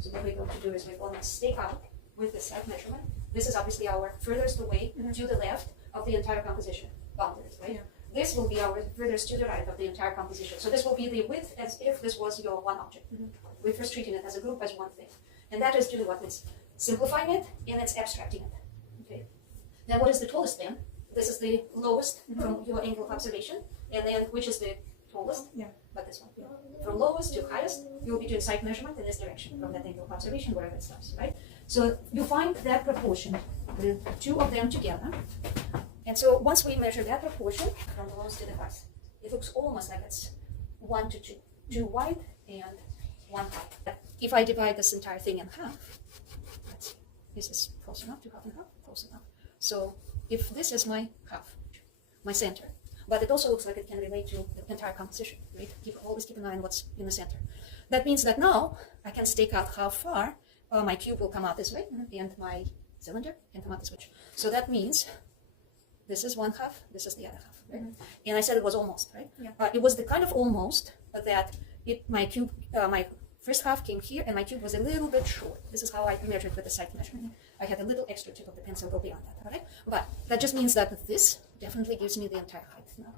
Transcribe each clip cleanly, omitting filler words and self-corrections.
So what we're going to do is we're going to stake out with the side measurement. This is obviously our furthest away to the left of the entire composition boundaries, right? Yeah. This will be our furthest to the right of the entire composition. So this will be the width as if this was your one object. We're first treating it as a group, as one thing. And that is to do what? It's simplifying it and it's abstracting it. Okay. Then what is the tallest then? This is the lowest from your angle of observation. And then which is the tallest? Yeah. But this one. From lowest to highest, you will be doing side measurement in this direction from that angle of observation, wherever it stops, right? So you find that proportion, the two of them together. And so once we measure that proportion from the lowest to the highest, it looks almost like it's 1 to 2. 2 wide and 1 high. If I divide this entire thing in half, let's see, this is close enough to half and half, close enough. So if this is my half, my center, but it also looks like it can relate to the entire composition, right? Always keep an eye on what's in the center. That means that now I can stake out how far my cube will come out this way, and my cylinder can come out this way. So that means this is one half, this is the other half, right? And I said it was almost, right? Yeah. It was the kind of almost that my cube, my first half came here, and my cube was a little bit short. This is how I measured with the side measurement. I had a little extra tip of the pencil go beyond that, all right? But that just means that this definitely gives me the entire height now.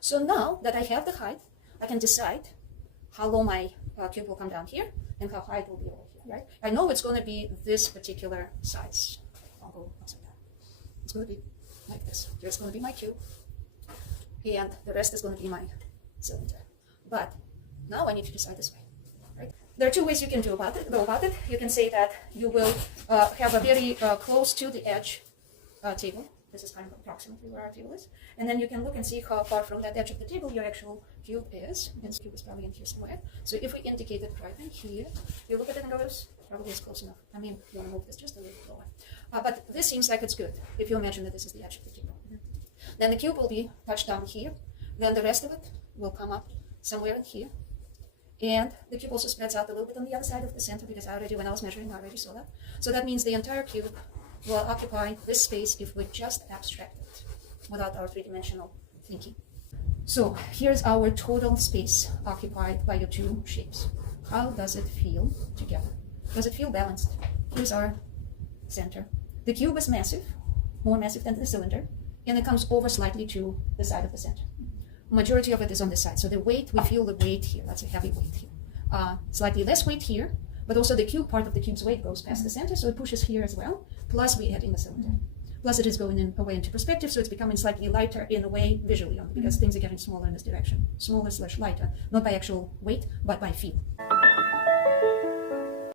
So now that I have the height, I can decide how low my cube will come down here and how high it will be over here, right? I know it's going to be this particular size. I'll go upside down. It's going to be like this. Here's going to be my cube, and the rest is going to be my cylinder. But now I need to decide this way, right? There are two ways you can go about it. You can say that you will have a very close to the edge table. This is kind of approximately where our table is. And then you can look and see how far from that edge of the table your actual cube is. And the cube is probably in here somewhere. So if we indicate it right in here, you look at it and notice probably it's close enough. I mean, you want to move this just a little lower. But this seems like it's good if you imagine that this is the edge of the table. Then the cube will be touched down here. Then the rest of it will come up somewhere in here. And the cube also spreads out a little bit on the other side of the center, because when I was measuring, I already saw that. So that means the entire cube will occupy this space if we just abstract it without our three-dimensional thinking. So here's our total space occupied by your two shapes. How does it feel together? Does it feel balanced? Here's our center. The cube is massive, more massive than the cylinder, and it comes over slightly to the side of the center. Majority of it is on this side. So the weight, we feel the weight here. That's a heavy weight here. Slightly less weight here, but also the cube, part of the cube's weight goes past the center, so it pushes here as well. Plus we add in the cylinder. Plus it is going away into perspective, so it's becoming slightly lighter in a way visually, because things are getting smaller in this direction. Smaller / lighter, not by actual weight, but by feel.